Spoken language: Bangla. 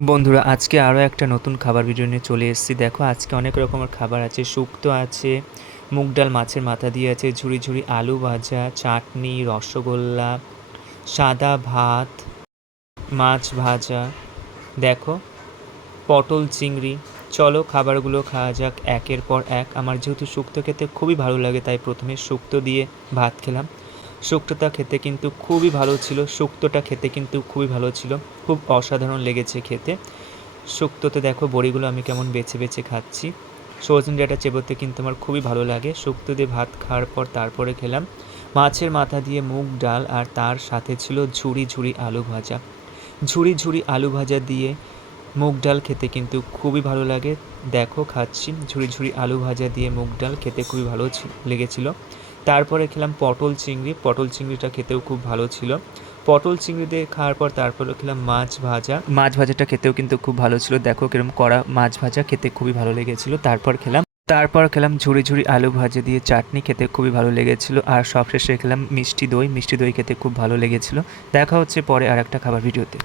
বন্ধুরা আজকে আরও একটা নতুন খাবার ভিডিও নিয়ে চলে এসেছি। দেখো আজকে অনেক রকমের খাবার আছে, শুক্তো আছে, মুগ ডাল মাছের মাথা দিয়ে আছে, ঝুরি ঝুরি আলু ভাজা, চাটনি, রসগোল্লা, সাদা ভাত, মাছ ভাজা, দেখো পটল চিংড়ি। চলো খাবারগুলো খাওয়া যাক একের পর এক। আমার যেহেতু শুক্তো খেতে খুবই ভালো লাগে তাই প্রথমে শুক্তো দিয়ে ভাত খেলাম। শুক্তোটা খেতে কিন্তু খুবই ভালো ছিল, শুক্তোটা খেতে কিন্তু খুবই ভালো ছিল, খুব অসাধারণ লেগেছে খেতে। শুক্তোতে দেখো বড়িগুলো আমি কেমন বেছে বেছে খাচ্ছি। সজনে ডাঁটা চেবোতে কিন্তু আমার খুবই ভালো লাগে। শুক্তো দিয়ে ভাত খাওয়ার পর তারপরে খেলাম মাছের মাথা দিয়ে মুগ ডাল, আর তার সাথে ছিল ঝুরি ঝুরি আলু ভাজা। ঝুরি ঝুরি আলু ভাজা দিয়ে মুগ ডাল খেতে কিন্তু খুবই ভালো লাগে। দেখো খাচ্ছি ঝুরি ঝুরি আলু ভাজা দিয়ে মুগ ডাল, খেতে খুবই ভালো লেগেছিল। তারপরে খেলাম পটল চিংড়ি, পটল চিংড়িটা খেতেও খুব ভালো ছিল। পটল চিংড়ি দিয়ে খাওয়ার পর তারপরে খেলাম মাছ ভাজা, মাছ ভাজাটা খেতেও কিন্তু খুব ভালো ছিল। দেখো কিরম কড়া মাছ ভাজা, খেতে খুবই ভালো লেগেছিল। তারপর খেলাম ঝুরি ঝুরি আলু ভাজা দিয়ে চাটনি, খেতে খুবই ভালো লেগেছিল। আর সবশেষে খেলাম মিষ্টি দই, মিষ্টি দই খেতে খুব ভালো লেগেছিল। দেখা হচ্ছে পরে আর একটা খাবার ভিডিওতে।